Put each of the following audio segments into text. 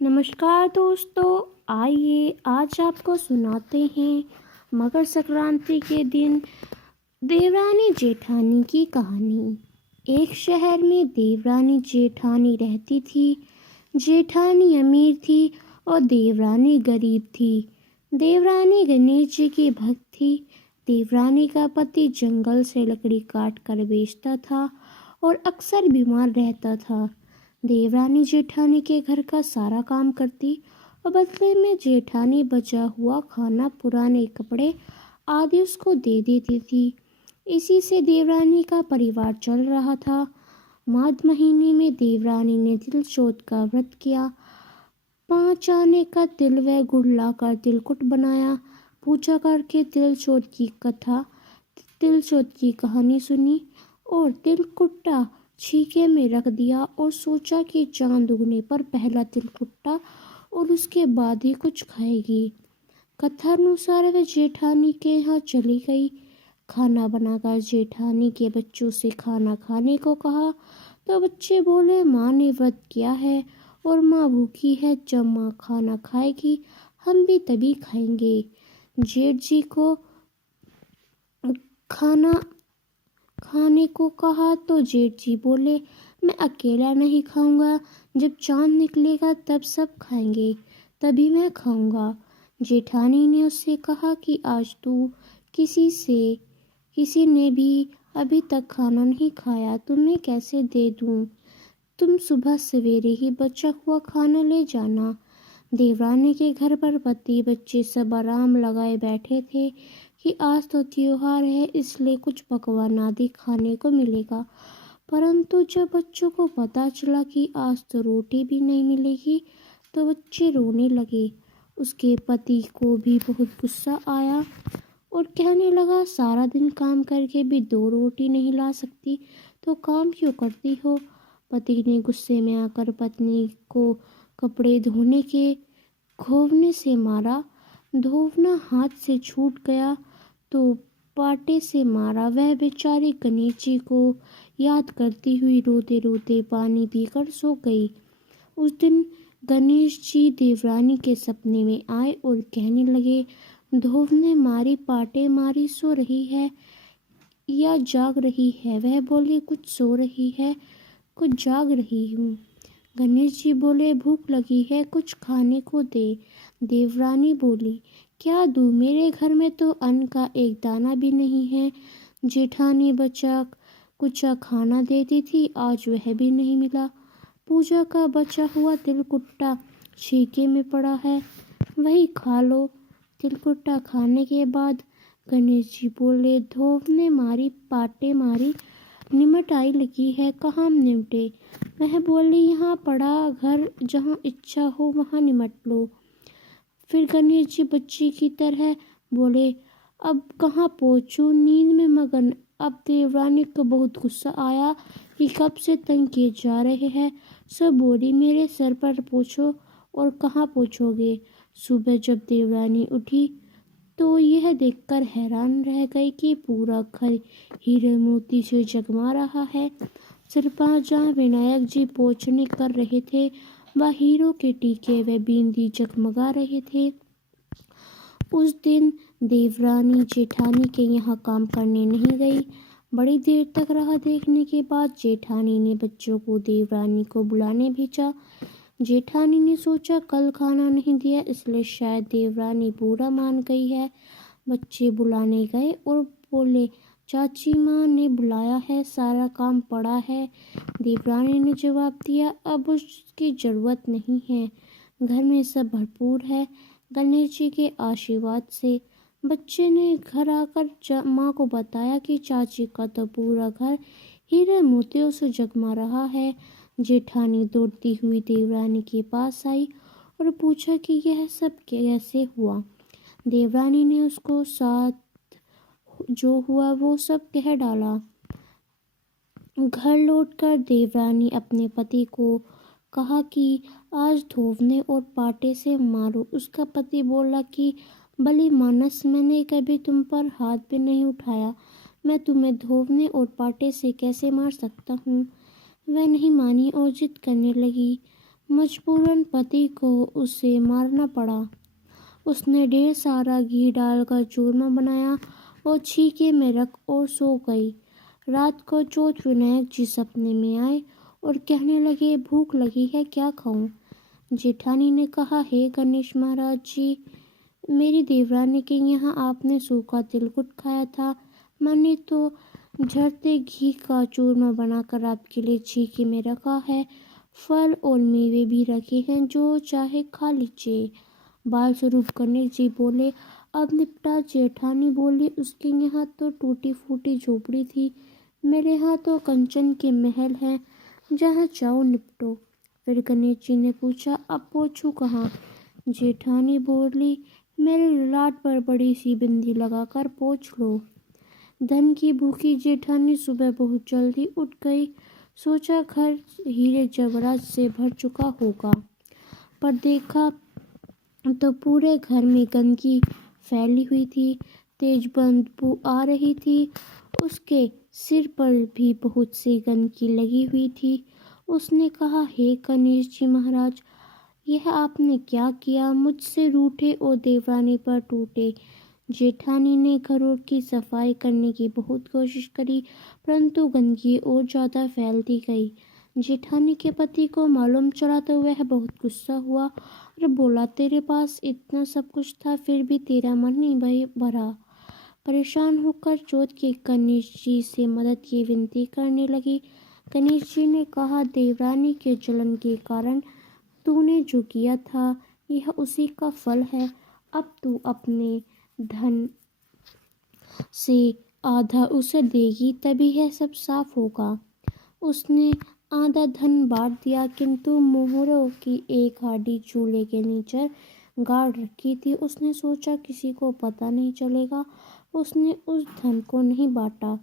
नमस्कार दोस्तों। आइए आज आपको सुनाते हैं मकर संक्रांति के दिन देवरानी जेठानी की कहानी। एक शहर में देवरानी जेठानी रहती थी। जेठानी अमीर थी और देवरानी गरीब थी। देवरानी गणेश जी की भक्त थी। देवरानी का पति जंगल से लकड़ी काट कर बेचता था और अक्सर बीमार रहता था। देवरानी जेठानी के घर का सारा काम करती और बदले में जेठानी बचा हुआ खाना, पुराने कपड़े आदि उसको दे देती थी। इसी से देवरानी का परिवार चल रहा था। माघ महीने में देवरानी ने तिल चौथ का व्रत किया। 5 आने का तिल व गुड़ लाकर तिलकुट बनाया। पूजा करके तिल चौथ की कहानी सुनी और तिलकुट्टा छीके में रख दिया और सोचा कि चांद उगने पर पहला तिलकुट्टा और उसके बाद ही कुछ खाएगी। कथा अनुसार वह जेठानी के यहाँ चली गई। खाना बनाकर जेठानी के बच्चों से खाना खाने को कहा तो बच्चे बोले, माँ ने व्रत किया है और माँ भूखी है, जब माँ खाना खाएगी हम भी तभी खाएंगे। जेठ जी को खाना खाने को कहा तो जेठ जी बोले, मैं अकेला नहीं खाऊंगा, जब चांद निकलेगा तब सब खाएंगे, तभी मैं खाऊंगा। जेठानी ने उससे कहा कि आज तू किसी ने भी अभी तक खाना नहीं खाया, तुम्हें कैसे दे दूं? तुम सुबह सवेरे ही बचा हुआ खाना ले जाना। देवरानी के घर पर पति बच्चे सब आराम लगाए बैठे थे कि आज तो त्योहार है, इसलिए कुछ पकवान आदि खाने को मिलेगा। परंतु जब बच्चों को पता चला कि आज तो रोटी भी नहीं मिलेगी तो बच्चे रोने लगे। उसके पति को भी बहुत गुस्सा आया और कहने लगा, सारा दिन काम करके भी 2 रोटी नहीं ला सकती तो काम क्यों करती हो? पति ने गुस्से में आकर पत्नी को कपड़े धोने के घोवने से मारा। धोवना हाथ से छूट गया तो पाटे से मारा। वह बेचारी गणेश जी को याद करती हुई रोते रोते पानी पीकर सो गई। उस दिन गणेश जी देवरानी के सपने में आए और कहने लगे, धोवने मारी, पाटे मारी, सो रही है या जाग रही है? वह बोली, कुछ सो रही है, कुछ जाग रही हूँ। गणेश जी बोले, भूख लगी है, कुछ खाने को दे। देवरानी बोली, क्या दूँ? मेरे घर में तो अन्न का एक दाना भी नहीं है। जेठानी बचा कुचा खाना देती थी, आज वह भी नहीं मिला। पूजा का बचा हुआ तिलकुट्टा छीके में पड़ा है, वही खा लो। तिलकुट्टा खाने के बाद गणेश जी बोले, धोवने मारी, पाटे मारी, निमट आई लगी है, कहाँ निमटे? वह बोली, यहाँ पड़ा घर, जहाँ इच्छा हो वहाँ निमट लो। फिर गणेश जी बच्ची की तरह बोले, अब कहाँ पहुँचूं, नींद में मगन। अब देवरानी को बहुत गुस्सा आया कि कब से तंग किए जा रहे हैं। सब बोली, मेरे सर पर पूछो और कहाँ पूछोगे। सुबह जब देवरानी उठी तो यह देखकर हैरान रह गई कि पूरा घर हीरे मोती से जगमा रहा है। सिरपा जहाँ विनायक जी पोछने कर रहे थे वह हीरों के टीके व बिंदी जगमगा रहे थे। उस दिन देवरानी जेठानी के यहाँ काम करने नहीं गई। बड़ी देर तक राह देखने के बाद जेठानी ने बच्चों को देवरानी को बुलाने भेजा। जेठानी ने सोचा कल खाना नहीं दिया इसलिए शायद देवरानी बुरा मान गई है। बच्चे बुलाने गए और बोले, चाची माँ ने बुलाया है, सारा काम पड़ा है। देवरानी ने जवाब दिया, अब उसकी जरूरत नहीं है, घर में सब भरपूर है। गणेश जी के आशीर्वाद से बच्चे ने घर आकर माँ को बताया कि चाची का तो पूरा घर हीरे मोतियों से जगमा रहा है। जेठानी दौड़ती हुई देवरानी के पास आई और पूछा कि यह सब कैसे हुआ। देवरानी ने उसको साथ जो हुआ वो सब कह डाला। घर लौटकर देवरानी अपने पति को कहा कि आज धोवने और पाटे से मारो। उसका पति बोला कि भली मानस, मैंने कभी तुम पर हाथ भी नहीं उठाया, मैं तुम्हें धोवने और पाटे से कैसे मार सकता हूँ। वह नहीं मानी और जिद करने लगी। मजबूरन पति को उसे मारना पड़ा। उसने ढेर सारा घी डालकर चूरमा बनाया और छीके में रख और सो गई। रात को चौथ विनायक जी सपने में आए और कहने लगे, भूख लगी है, क्या खाऊं? जेठानी ने कहा, हे गणेश महाराज जी, मेरी देवरानी के यहाँ आपने सूखा तिलकुट खाया था। मैंने तो झरते घी का चूरमा बनाकर आपके लिए छीके में रखा है। फल और मेवे भी रखे हैं, जो चाहे खा लीजिए। बाल स्वरूप गणेश जी बोले, अब निपटा? जेठानी बोली, उसके यहाँ तो टूटी फूटी झोपड़ी थी, मेरे यहाँ तो कंचन के महल हैं, जहाँ चाहो निपटो। फिर गणेश जी ने पूछा, अब पोछूं कहाँ? जेठानी बोली, मेरे ललाट पर बड़ी सी बिंदी लगाकर पोंछ लो। धन की भूखी जेठानी सुबह बहुत जल्दी उठ गई। सोचा घर हीरे जवाहरात से भर चुका होगा, पर देखा तो पूरे घर में गंदगी फैली हुई थी। तेज बदबू आ रही थी। उसके सिर पर भी बहुत सी गंदगी लगी हुई थी। उसने कहा, हे गणेश जी महाराज, यह आपने क्या किया? मुझसे रूठे और देवरानी पर टूटे। जेठानी ने घरों की सफाई करने की बहुत कोशिश करी, परंतु गंदगी और ज्यादा फैलती गई। जेठानी के पति को मालूम चला तो वह बहुत गुस्सा हुआ और बोला, तेरे पास इतना सब कुछ था, फिर भी तेरा मन नहीं भरा। परेशान होकर चौथ के गणेश जी से मदद की विनती करने लगी। गणेश जी ने कहा, देवरानी के जलन के कारण तूने जो किया था, यह उसी का फल है। अब तू अपने धन से आधा उसे देगी, तभी यह सब साफ होगा। उसने आधा धन बांट दिया, किंतु मोहरों की एक हांडी चूल्हे के नीचे गाड़ रखी थी। उसने सोचा किसी को पता नहीं चलेगा। उसने उस धन को नहीं बांटा।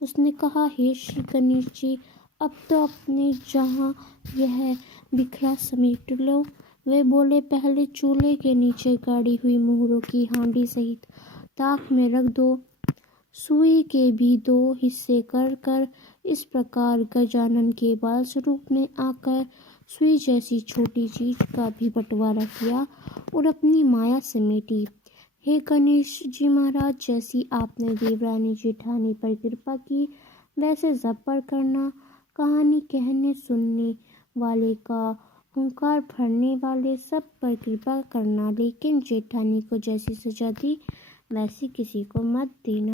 उसने कहा, हे श्री गणेश जी, अब तो अपने जहाँ यह बिखरा समेट लो। वे बोले, पहले चूल्हे के नीचे गाड़ी हुई मोहरों की हांडी सहित ताक में रख दो। सुई के भी 2 हिस्से कर कर इस प्रकार गजानन के बाल स्वरूप में आकर सुई जैसी छोटी चीज का भी बंटवारा किया और अपनी माया समेटी। हे गणेश जी महाराज, जैसी आपने देवरानी जेठानी पर कृपा की, वैसे सब पर करना। कहानी कहने सुनने वाले का हुंकार भरने वाले सब पर कृपा करना, लेकिन जेठानी को जैसी सजा दी वैसी किसी को मत देना।